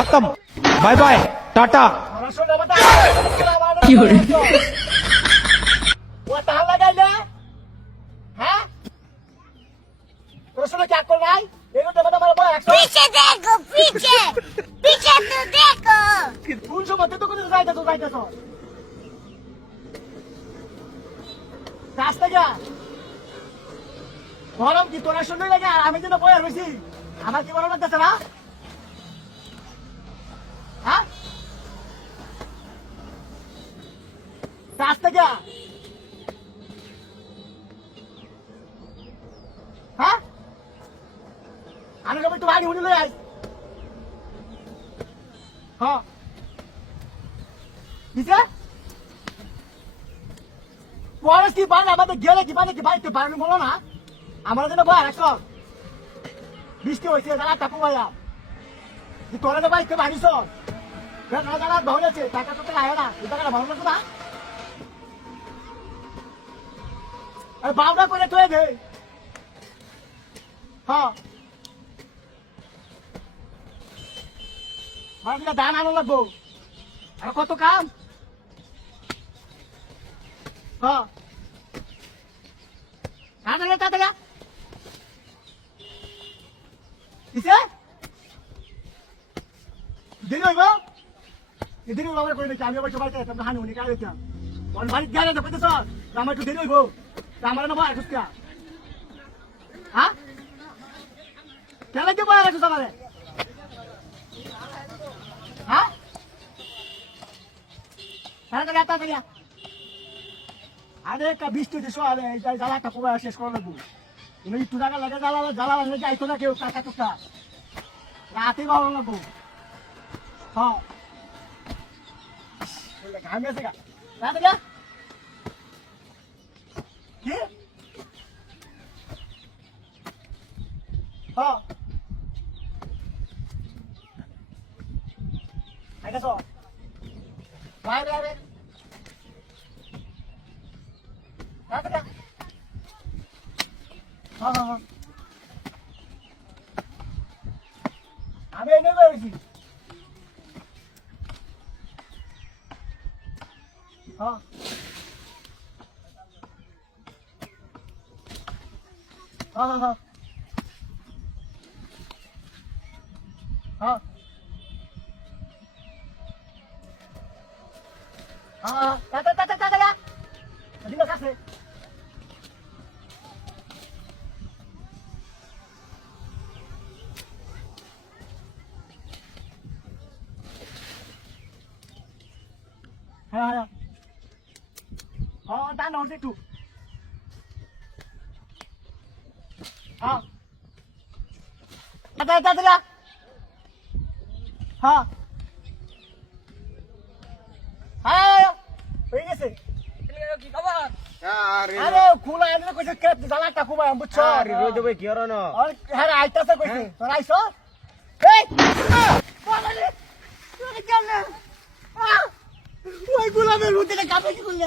खत्म bye bye Tata কি hore ও তাহা লাগাইলে হ্যাঁ রসুল কি আকল নাই এগুলো দেবে তোমার বয় 100 पीछे देखो पीछे पीछे तो देखो কোন সময় তো কোন যাইতেছো রাস্তা যা গরম কি তোরা শুনলে লাগে আর আমি যেন বয়ার বেশি আমার কি গরম লাগতেছে না হ্যাঁ রাস্তা যা হ্যাঁ আমি কবে তো আগে উঠে লই আই হ্যাঁ দিছে পরেশ কি পান আমাদের গেলে কি পানি কি বাড়িতে পানি বলো না আমার জন্য বয় 100 বৃষ্টি হয়েছে দাঁড়া টাকু ভাইয়া তোরা তো বাড়িতে বাড়িছ দাঁড়া ভালো আছে টাকা তো আয় না এই টাকাটা ভালো লাগতো না আরে বাবরা করে তুই দে হ্যাঁ আমার দান আনো লাগবো আর কত কাম হ্যাঁ তাড়াতাড়ি কিসে দেরি হইব দেরি হইব আমরা করে দেখি আমি আবার সবাইকে তোমরা হানি উনি কাজ দেখতাম ওর বাড়ি গেলে তো কইতেছ আমার একটু দেরি হইব আমার না বয় রাখছিস হ্যাঁ কেন কি বয় রাখছিস আমারে হ্যাঁ তাড়াতাড়ি আরে একটা বৃষ্টি দিছো আরে এই জ্বালাটা কবে শেষ করা লাগবো তুমি একটু টাকা লাগে জ্বালা লাগলে যাইতো না কেউ টাকা টুকা রাতে ভালো লাগবো হ্যাঁ ঘাম গেছে গা রাতে গা কি হ্যাঁ আইতাছ বাইরে আরে রাতে গা হ্যাঁ হ্যাঁ হ্যাঁ আমি এনে করেছি হ্যাঁ হ্যাঁ হ্যাঁ হ্যাঁ হ্যাঁ হ্যাঁ তাড়াতাড়ি দিন কাছে হ্যাঁ হ্যাঁ হ্যাঁ ডান হচ্ছে একটু হ্যাঁ তাড়াতাড়ি হ্যাঁ হ্যাঁ হয়ে গেছে কি খবর আরে খোলা এনে কইছে কে জ্বালাটা খুব বুঝছো আরে রই দেবে কি হরন আর হ্যাঁ আইতাছে কইছে তোরা আইছো এই বলে তুই জানো ওই গোলামের রুটিটা কাপে কি করলে